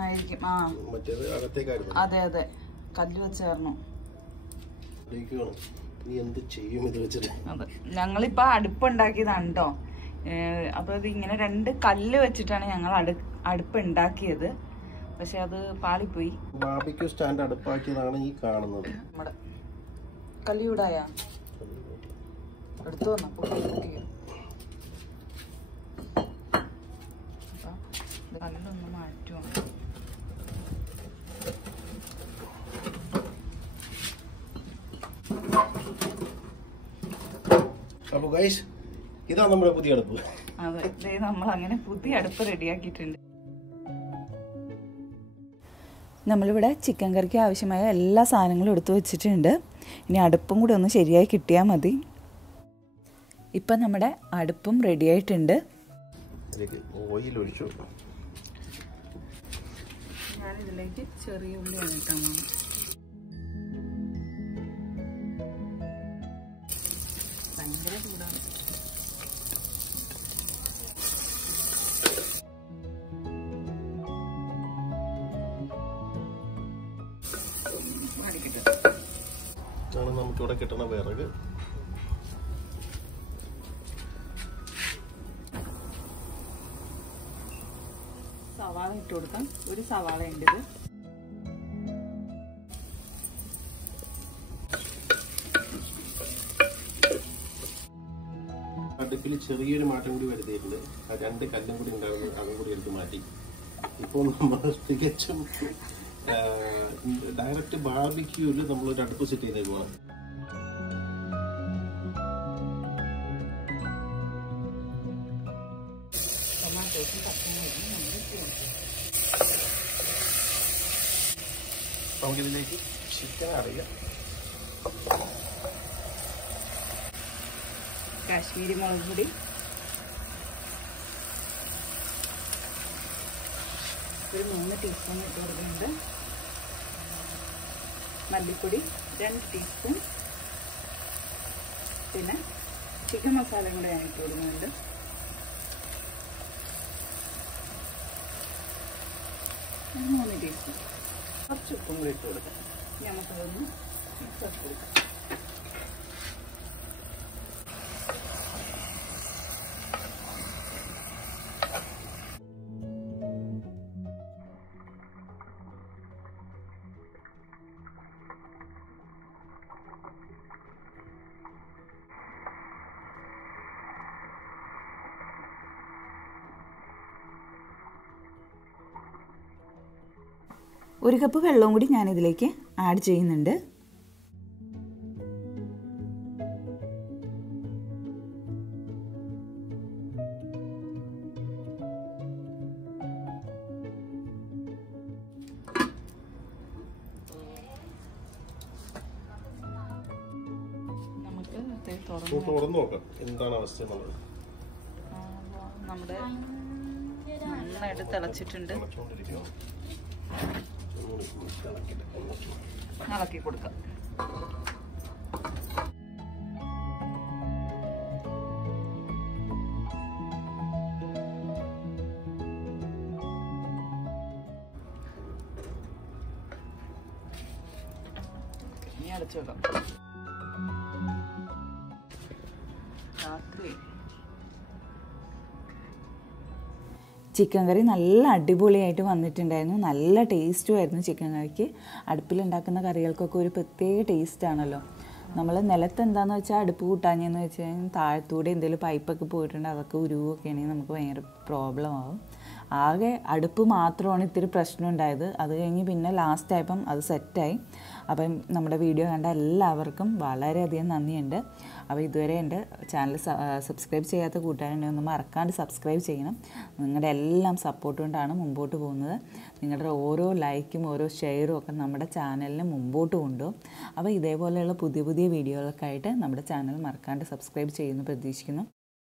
ആയിരിക്കും. ആ അതെ അതെ, കല്ല് വെച്ച് ചേർന്നു. അതെ, ഞങ്ങളിപ്പോ അടുപ്പുണ്ടാക്കിയതാണ് കേട്ടോ. അപ്പൊ ഇത് ഇങ്ങനെ 2 കല്ല് വെച്ചിട്ടാണ് ഞങ്ങൾ അടുപ്പ് ഉണ്ടാക്കിയത്. പക്ഷെ അത് പാളിപ്പോയി. ബാർബിക്യൂ സ്റ്റാൻഡ് അടുപ്പാക്കിയതാണ് ഈ കാണുന്നത്. നമ്മുടെ കല്ലിയൂടായ എടുത്തു വന്നപ്പോ കല്ലൊന്ന് മാറ്റുവാണ്. അപ്പൊ ഗൈസ്, ഇതാണ് നമ്മുടെ പുതിയ അടുപ്പ്. അതെ, നമ്മൾ അങ്ങനെ പുതിയ അടുപ്പ് റെഡിയാക്കിയിട്ടുണ്ട്. നമ്മളിവിടെ ചിക്കൻ കറിക്ക് ആവശ്യമായ എല്ലാ സാധനങ്ങളും എടുത്തു വെച്ചിട്ടുണ്ട്. ഇനി അടുപ്പും കൂടെ ഒന്ന് ശരിയായി കിട്ടിയാൽ മതി. ഇപ്പം നമ്മുടെ അടുപ്പും റെഡിയായിട്ടുണ്ട്. ഓയിൽ ഒഴിച്ചു. ഞാനിതിലേക്ക് ചെറിയ ഉള്ളിയാണ് ഇട്ടാൽ ഭയങ്കര ചൂടാണ്. നമുക്കിവിടെ കിട്ടുന്ന വിറക്. സവാള ഇട്ട് കൊടുക്കാം. ഒരു സവാള ഉണ്ട് ഇത്. അടുപ്പിൽ ചെറിയൊരു മാറ്റം കൂടി വരുത്തിയിട്ടുണ്ട്. 2 കല്ലും കൂടി ഉണ്ടാകുന്നു, അതും കൂടി എടുത്ത് മാറ്റി. ഇപ്പോൾ നമ്മൾ തികച്ചും ഡയറക്റ്റ് ബാർബിക്യൂല് നമ്മളൊരു അടുപ്പ് സെറ്റ് ചെയ്തേക്കുവാണ്. നമുക്കിതിലേക്ക് ചിക്കൻ അറിയാം. കാശ്മീരി മുളക് പൊടി, ഒരു 3 ടീസ്പൂൺ ഇട്ട് കൊടുക്കുന്നുണ്ട്. മല്ലിപ്പൊടി 2 ടീസ്പൂൺ. പിന്നെ ചിക്കൻ മസാലയും കൂടെ ഞാൻ ഇട്ട് കൊടുക്കുന്നുണ്ട്. ഒരു 3 ടീസ്പൂൺ. കുറച്ച് ഉപ്പും കൂടി ഇട്ട് കൊടുക്കാം. നമുക്കതൊന്ന് മിക്സ് ആക്കി കൊടുക്കാം. ഒരു കപ്പ് വെള്ളവും കൂടി ഞാനിതിലേക്ക് ആഡ് ചെയ്യുന്നുണ്ട്. തുറന്നു നോക്കാം എന്താണ് അവസ്ഥ എന്നുള്ളത്. നമ്മുടെ നന്നായിട്ട് തിളച്ചിട്ടുണ്ട്. ഇളക്കി കൊടുക്കാം. ഇനി അടച്ചു വെക്കാം. രാത്രി ചിക്കൻ കറി നല്ല അടിപൊളിയായിട്ട് വന്നിട്ടുണ്ടായിരുന്നു. നല്ല ടേസ്റ്റും ആയിരുന്നു ചിക്കൻ കറിക്ക്. അടുപ്പിലുണ്ടാക്കുന്ന കറികൾക്കൊക്കെ ഒരു പ്രത്യേക ടേസ്റ്റാണല്ലോ. നമ്മൾ നിലത്ത് എന്താണെന്ന് വെച്ചാൽ അടുപ്പ് കൂട്ടാഞ്ഞെന്ന് വെച്ച് കഴിഞ്ഞാൽ താഴത്തൂടെ എന്തെങ്കിലും പൈപ്പൊക്കെ പോയിട്ടുണ്ട്, അതൊക്കെ ഉരുവൊക്കെ ആണെങ്കിൽ നമുക്ക് ഭയങ്കര പ്രോബ്ലം ആവും. ആകെ അടുപ്പ് മാത്രമാണ് ഇത്തിരി പ്രശ്നം ഉണ്ടായത്. അത് കഴിഞ്ഞ് പിന്നെ ലാസ്റ്റ് ആയപ്പം അത് സെറ്റായി. അപ്പം നമ്മുടെ വീഡിയോ കണ്ട എല്ലാവർക്കും വളരെയധികം നന്ദിയുണ്ട്. അപ്പോൾ ഇതുവരെ എൻ്റെ ചാനൽ സബ്സ്ക്രൈബ് ചെയ്യാത്ത കൂട്ടുകാരുണ്ടെങ്കിൽ ഒന്ന് മറക്കാണ്ട് സബ്സ്ക്രൈബ് ചെയ്യണം. നിങ്ങളുടെ എല്ലാം സപ്പോർട്ട് കൊണ്ടാണ് മുമ്പോട്ട് പോകുന്നത്. നിങ്ങളുടെ ഓരോ ലൈക്കും ഓരോ ഷെയറും ഒക്കെ നമ്മുടെ ചാനലിനെ മുമ്പോട്ട് കൊണ്ടുപോകും. അപ്പോൾ ഇതേപോലെയുള്ള പുതിയ പുതിയ വീഡിയോകൾക്കായിട്ട് നമ്മുടെ ചാനൽ മറക്കാണ്ട് സബ്സ്ക്രൈബ് ചെയ്യുമെന്ന് പ്രതീക്ഷിക്കുന്നു.